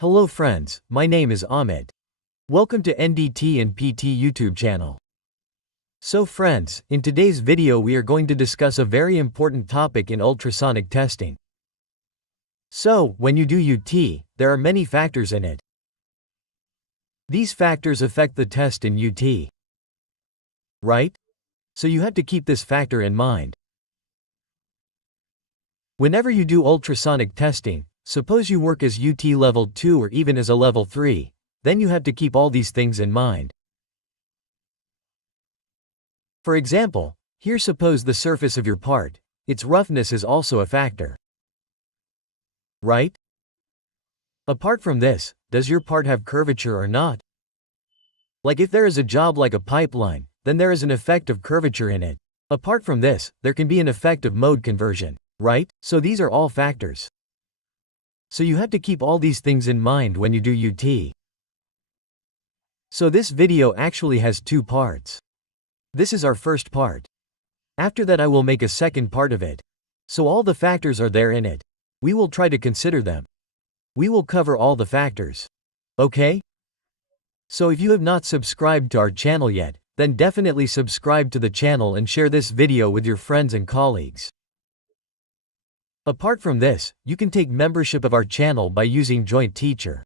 Hello friends, my name is Ahmed. Welcome to NDT and PT YouTube channel. So friends, in today's video we are going to discuss a very important topic in ultrasonic testing. So, when you do UT, there are many factors in it. These factors affect the test in UT. Right? So you have to keep this factor in mind. Whenever you do ultrasonic testing, suppose you work as UT level 2 or even as a level 3, then you have to keep all these things in mind. For example, here suppose the surface of your part, its roughness is also a factor. Right? Apart from this, does your part have curvature or not? Like if there is a job like a pipeline, then there is an effect of curvature in it. Apart from this, there can be an effect of mode conversion, right? So these are all factors. So you have to keep all these things in mind when you do UT. So this video actually has two parts. This is our first part. After that I will make a second part of it. So all the factors are there in it. We will try to consider them. We will cover all the factors. Okay? So if you have not subscribed to our channel yet, then definitely subscribe to the channel and share this video with your friends and colleagues. Apart from this, you can take membership of our channel by using Joint Teacher.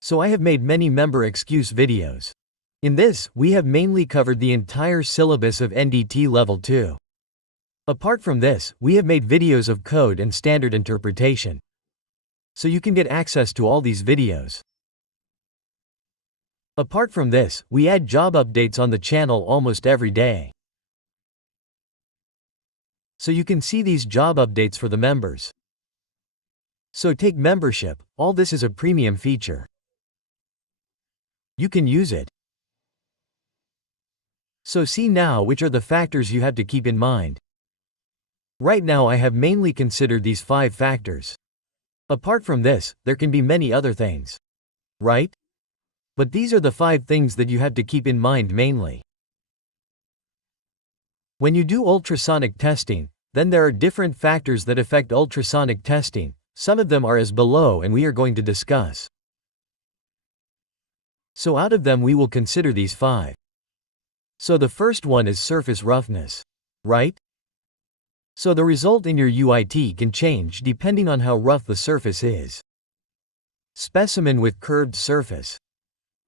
So I have made many member excuse videos. In this, we have mainly covered the entire syllabus of NDT Level 2. Apart from this, we have made videos of code and standard interpretation. So you can get access to all these videos. Apart from this, we add job updates on the channel almost every day. So you can see these job updates for the members. So take membership, all this is a premium feature. You can use it. So see now which are the factors you have to keep in mind. Right now I have mainly considered these 5 factors. Apart from this, there can be many other things. Right? But these are the 5 things that you have to keep in mind mainly. When you do ultrasonic testing, then there are different factors that affect ultrasonic testing. Some of them are as below and we are going to discuss. So out of them we will consider these 5. So the first one is surface roughness. Right? So the result in your UIT can change depending on how rough the surface is. Specimen with curved surface.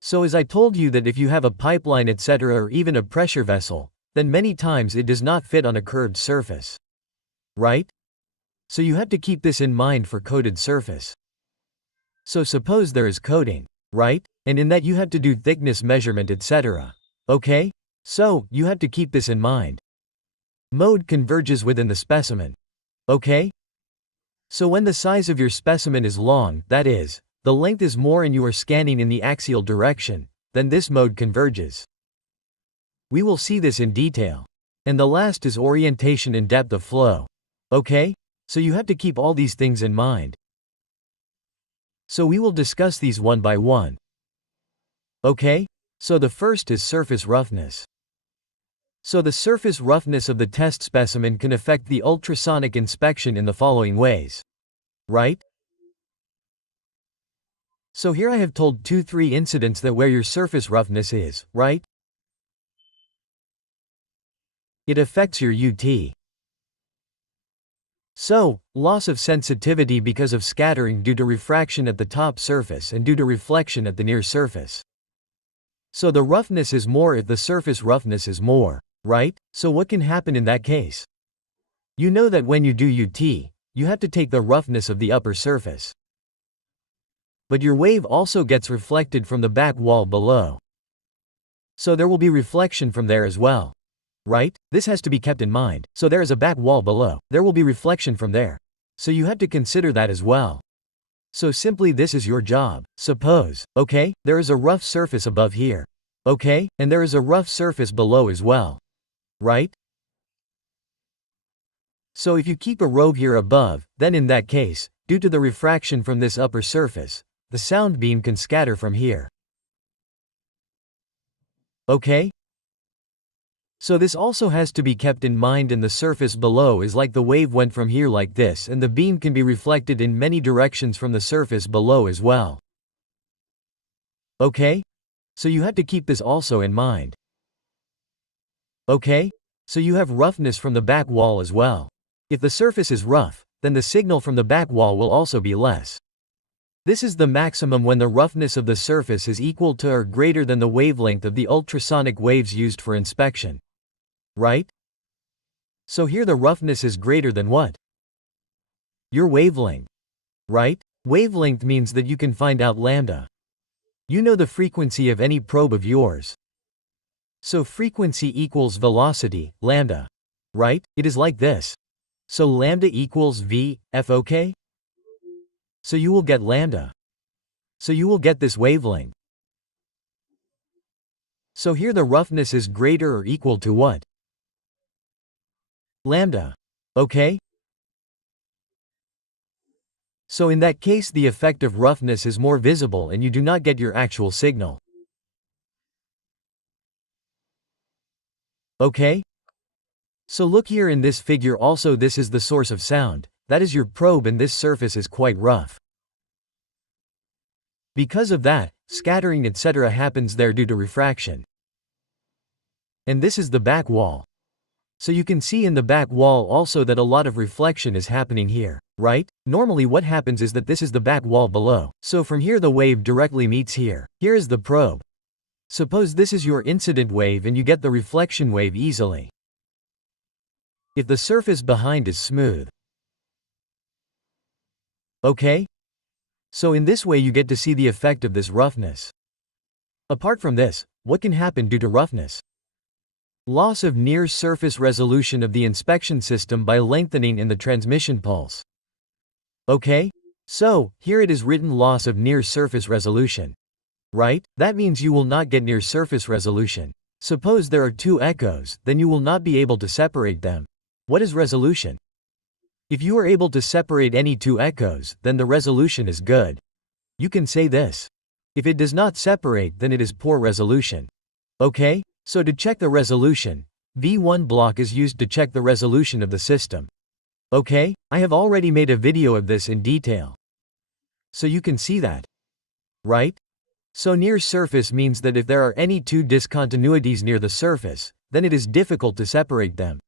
So as I told you that if you have a pipeline etc. or even a pressure vessel, then many times it does not fit on a curved surface. Right? So you have to keep this in mind for coated surface. So suppose there is coating, right? And in that you have to do thickness measurement etc. Okay? So, you have to keep this in mind. Mode converges within the specimen. Okay? So when the size of your specimen is long, that is, the length is more and you are scanning in the axial direction, then this mode converges. We will see this in detail. And the last is orientation and depth of flow. Okay? So you have to keep all these things in mind. So we will discuss these one by one. Okay? So the first is surface roughness. So the surface roughness of the test specimen can affect the ultrasonic inspection in the following ways. Right? So here I have told 2-3 incidents that where your surface roughness is, right? It affects your UT. So, loss of sensitivity because of scattering due to refraction at the top surface and due to reflection at the near surface. So the roughness is more if the surface roughness is more. Right? So what can happen in that case? You know that when you do UT, you have to take the roughness of the upper surface. But your wave also gets reflected from the back wall below. So there will be reflection from there as well. Right? This has to be kept in mind. So there is a back wall below. There will be reflection from there. So you have to consider that as well. So simply this is your job. Suppose, okay, there is a rough surface above here. Okay? And there is a rough surface below as well. Right? So if you keep a rogue here above, then in that case, due to the refraction from this upper surface, the sound beam can scatter from here. Okay? So this also has to be kept in mind, and the surface below is like the wave went from here like this and the beam can be reflected in many directions from the surface below as well. Okay? So you have to keep this also in mind. Okay? So you have roughness from the back wall as well. If the surface is rough, then the signal from the back wall will also be less. This is the maximum when the roughness of the surface is equal to or greater than the wavelength of the ultrasonic waves used for inspection. Right? So here the roughness is greater than what? Your wavelength. Right? Wavelength means that you can find out lambda. You know the frequency of any probe of yours. So frequency equals velocity, lambda. Right? It is like this. So lambda equals v, f, okay? So you will get lambda. So you will get this wavelength. So here the roughness is greater or equal to what? Lambda. Okay? So in that case the effect of roughness is more visible and you do not get your actual signal. Okay? So look here in this figure also, this is the source of sound, that is your probe, and this surface is quite rough. Because of that, scattering etc. happens there due to refraction. And this is the back wall. So you can see in the back wall also that a lot of reflection is happening here, right? Normally what happens is that this is the back wall below. So from here the wave directly meets here. Here is the probe. Suppose this is your incident wave and you get the reflection wave easily. If the surface behind is smooth. Okay? So in this way you get to see the effect of this roughness. Apart from this, what can happen due to roughness? Loss of near surface resolution of the inspection system by lengthening in the transmission pulse. Okay? So, here it is written loss of near surface resolution. Right? That means you will not get near surface resolution. Suppose there are two echoes, then you will not be able to separate them. What is resolution? If you are able to separate any two echoes, then the resolution is good. You can say this. If it does not separate, then it is poor resolution. Okay? So to check the resolution, V1 block is used to check the resolution of the system. Okay? I have already made a video of this in detail. So you can see that. Right? So near surface means that if there are any two discontinuities near the surface, then it is difficult to separate them.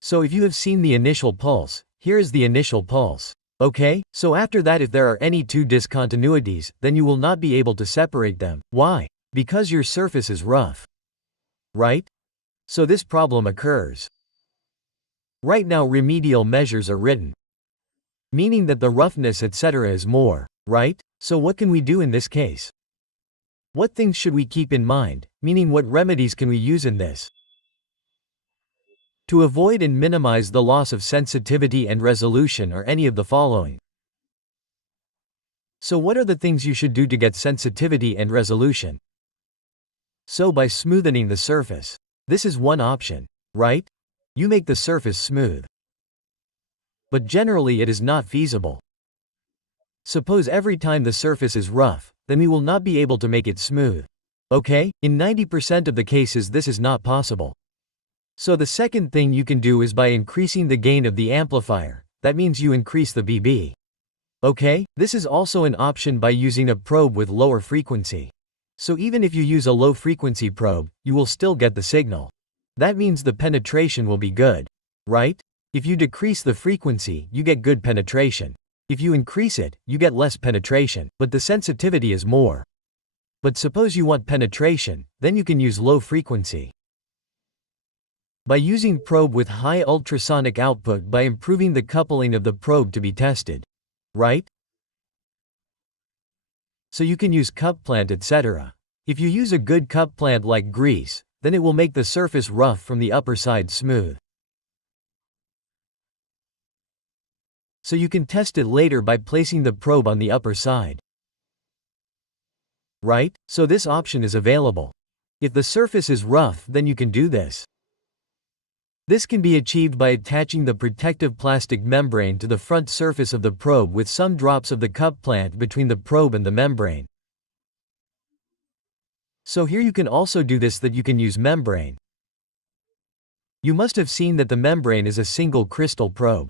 So if you have seen the initial pulse, here is the initial pulse. Okay? So after that if there are any two discontinuities, then you will not be able to separate them. Why? Because your surface is rough. Right? So this problem occurs. Right now remedial measures are written. Meaning that the roughness etc. is more. Right? So what can we do in this case? What things should we keep in mind, meaning what remedies can we use in this? To avoid and minimize the loss of sensitivity and resolution are any of the following. So what are the things you should do to get sensitivity and resolution? So by smoothing the surface. This is one option, right? You make the surface smooth. But generally it is not feasible. Suppose every time the surface is rough, then we will not be able to make it smooth. Okay? In 90% of the cases this is not possible. So the second thing you can do is by increasing the gain of the amplifier. That means you increase the dB. Okay? This is also an option by using a probe with lower frequency. So even if you use a low frequency probe, you will still get the signal. That means the penetration will be good. Right? If you decrease the frequency, you get good penetration. If you increase it, you get less penetration, but the sensitivity is more. But suppose you want penetration, then you can use low frequency. By using probe with high ultrasonic output by improving the coupling of the probe to be tested. Right? So you can use cup plant etc. If you use a good cup plant like grease, then it will make the surface rough from the upper side smooth. So you can test it later by placing the probe on the upper side. Right? So this option is available. If the surface is rough, then you can do this. This can be achieved by attaching the protective plastic membrane to the front surface of the probe with some drops of the cup plant between the probe and the membrane. So here you can also do this, that you can use membrane. You must have seen that the membrane is a single crystal probe.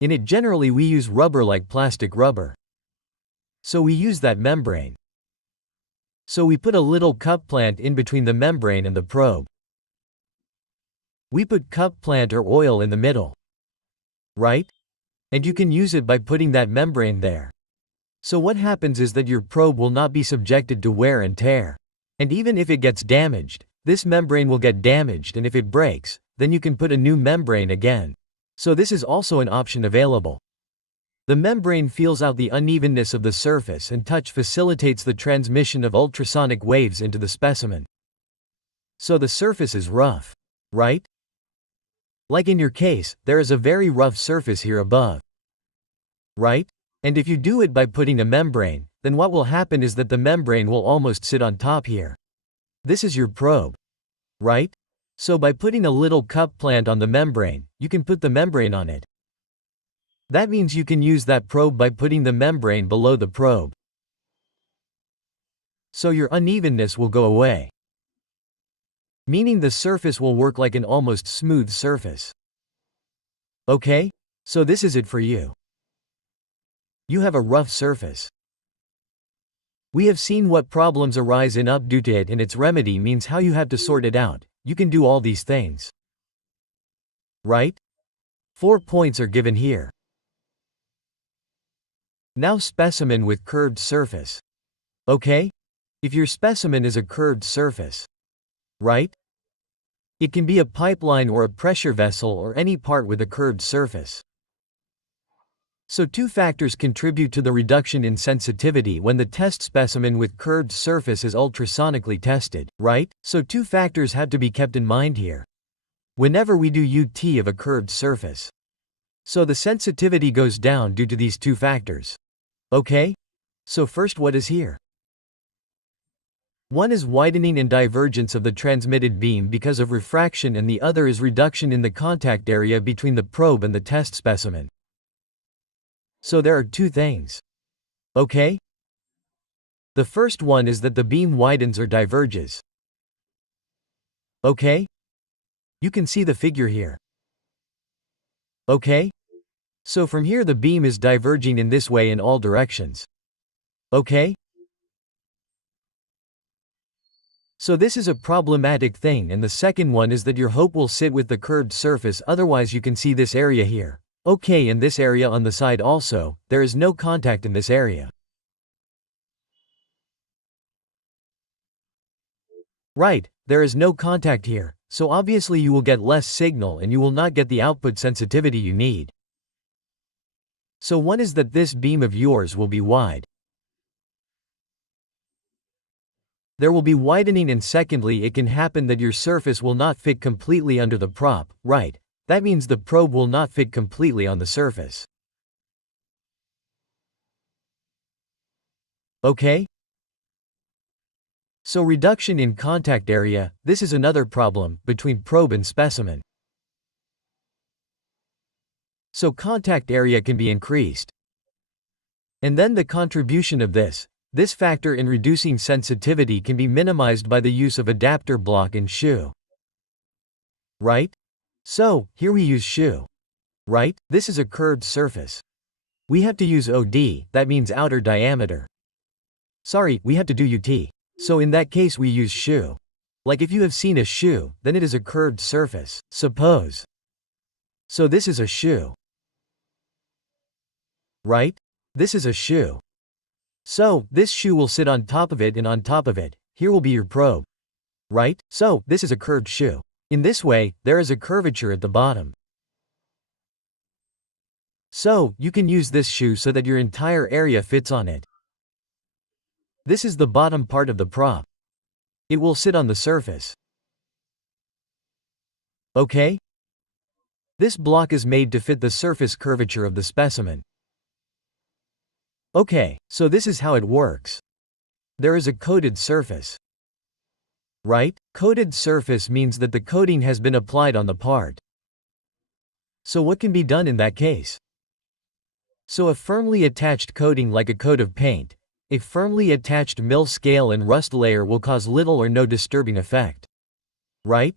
In it generally we use rubber like plastic rubber. So we use that membrane. So we put a little cup plant in between the membrane and the probe. We put cup plant or oil in the middle. Right? And you can use it by putting that membrane there. So what happens is that your probe will not be subjected to wear and tear. And even if it gets damaged, this membrane will get damaged, and if it breaks, then you can put a new membrane again. So this is also an option available. The membrane feels out the unevenness of the surface, and touch facilitates the transmission of ultrasonic waves into the specimen. So the surface is rough. Right? Like in your case, there is a very rough surface here above. Right? And if you do it by putting a membrane, then what will happen is that the membrane will almost sit on top here. This is your probe. Right? So by putting a little cup plant on the membrane, you can put the membrane on it. That means you can use that probe by putting the membrane below the probe. So your unevenness will go away. Meaning the surface will work like an almost smooth surface. Okay? So this is it for you. You have a rough surface. We have seen what problems arise in up due to it, and its remedy means how you have to sort it out. You can do all these things. Right? 4 points are given here. Now specimen with curved surface. Okay? If your specimen is a curved surface. Right? It can be a pipeline or a pressure vessel or any part with a curved surface. So 2 factors contribute to the reduction in sensitivity when the test specimen with curved surface is ultrasonically tested, right? So 2 factors have to be kept in mind here whenever we do UT of a curved surface. So the sensitivity goes down due to these 2 factors. Okay? So first, what is here? One is widening and divergence of the transmitted beam because of refraction, and the other is reduction in the contact area between the probe and the test specimen. So there are 2 things. Okay? The first one is that the beam widens or diverges. Okay? You can see the figure here. Okay? So from here the beam is diverging in this way in all directions. Okay? So this is a problematic thing, and the second one is that your hope will sit with the curved surface, otherwise you can see this area here. Okay, and this area on the side also, there is no contact in this area. Right, there is no contact here, so obviously you will get less signal and you will not get the output sensitivity you need. So one is that this beam of yours will be wide. There will be widening, and secondly, it can happen that your surface will not fit completely under the prop, right? That means the probe will not fit completely on the surface. Okay? So reduction in contact area, this is another problem between probe and specimen. So contact area can be increased. And then the contribution of this factor in reducing sensitivity can be minimized by the use of adapter block and shoe. Right? So, here we use shoe. Right? This is a curved surface. We have to use OD, that means outer diameter. Sorry, we have to do UT. So in that case we use shoe. Like if you have seen a shoe, then it is a curved surface, suppose. So this is a shoe. Right? This is a shoe. So, this shoe will sit on top of it, and on top of it, here will be your probe. Right? So, this is a curved shoe. In this way, there is a curvature at the bottom. So, you can use this shoe so that your entire area fits on it. This is the bottom part of the prop. It will sit on the surface. Okay? This block is made to fit the surface curvature of the specimen. Okay, so this is how it works. There is a coated surface. Right? Coated surface means that the coating has been applied on the part. So what can be done in that case? So a firmly attached coating like a coat of paint, a firmly attached mill scale and rust layer will cause little or no disturbing effect. Right?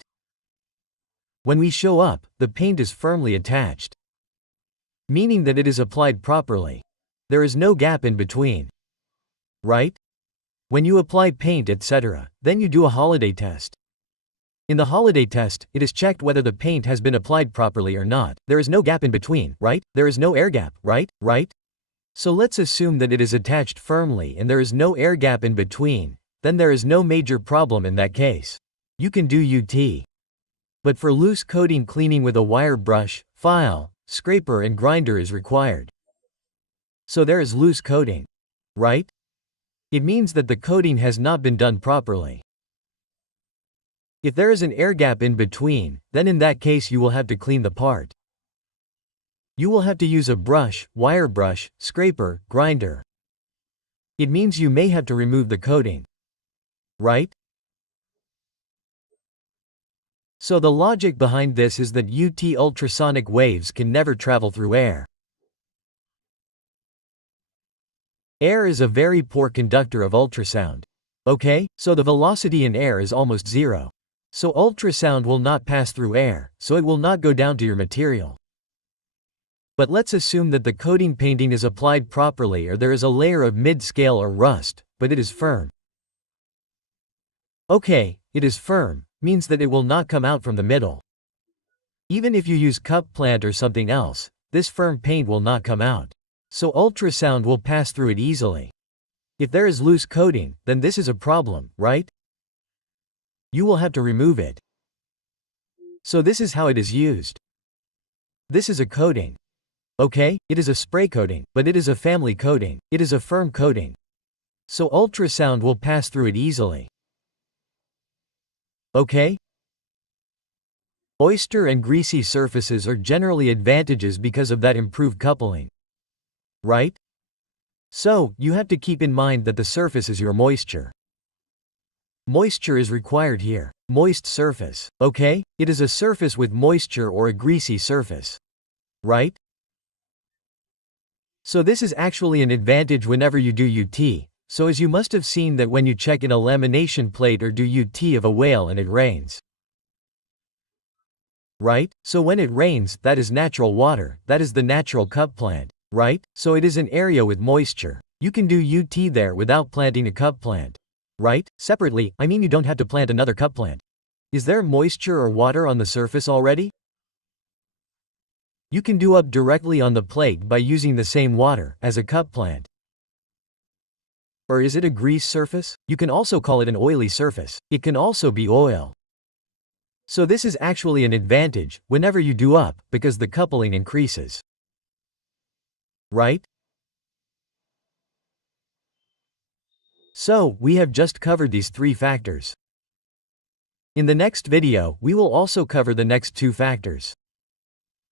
When we show up, the paint is firmly attached. Meaning that it is applied properly. There is no gap in between. Right? When you apply paint etc., then you do a holiday test. In the holiday test, it is checked whether the paint has been applied properly or not. There is no gap in between, right? There is no air gap, right? So let's assume that it is attached firmly and there is no air gap in between, then there is no major problem in that case. You can do UT. But for loose coating, cleaning with a wire brush, file, scraper and grinder is required. So there is loose coating, right? It means that the coating has not been done properly. If there is an air gap in between, then in that case you will have to clean the part. You will have to use a brush, wire brush, scraper, grinder. It means you may have to remove the coating, right? So the logic behind this is that UT ultrasonic waves can never travel through air. Air is a very poor conductor of ultrasound. Okay, so the velocity in air is almost zero. So ultrasound will not pass through air, so it will not go down to your material. But let's assume that the coating painting is applied properly or there is a layer of mid-scale or rust, but it is firm. Okay, it is firm, means that it will not come out from the middle. Even if you use cup plant or something else, this firm paint will not come out. So ultrasound will pass through it easily. If there is loose coating, then this is a problem, right? You will have to remove it. So this is how it is used. This is a coating. Okay, it is a spray coating, but it is a family coating. It is a firm coating. So ultrasound will pass through it easily. Okay? Oyster and greasy surfaces are generally advantages because of that improved coupling. Right? So, you have to keep in mind that the surface is your moisture. Moisture is required here. Moist surface. Okay? It is a surface with moisture or a greasy surface. Right? So this is actually an advantage whenever you do UT. So as you must have seen that when you check in a lamination plate or do UT of a whale and it rains. Right? So when it rains, that is natural water, that is the natural cup plant. Right? So it is an area with moisture. You can do UT there without planting a cup plant. Right? Separately, I mean you don't have to plant another cup plant. Is there moisture or water on the surface already? You can do up directly on the plate by using the same water as a cup plant. Or is it a grease surface? You can also call it an oily surface. It can also be oil. So this is actually an advantage whenever you do up because the coupling increases. Right? So, we have just covered these three factors. In the next video, we will also cover the next two factors.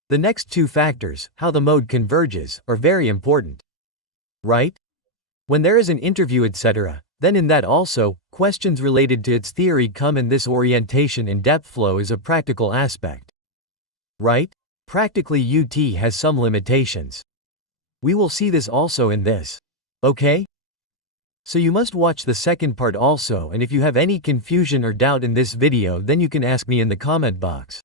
The next two factors, how the mode converges, are very important. Right? When there is an interview etc., then in that also, questions related to its theory come in. This orientation and depth flow is a practical aspect. Right? Practically UT has some limitations. We will see this also in this. Okay? So you must watch the second part also, and if you have any confusion or doubt in this video then you can ask me in the comment box.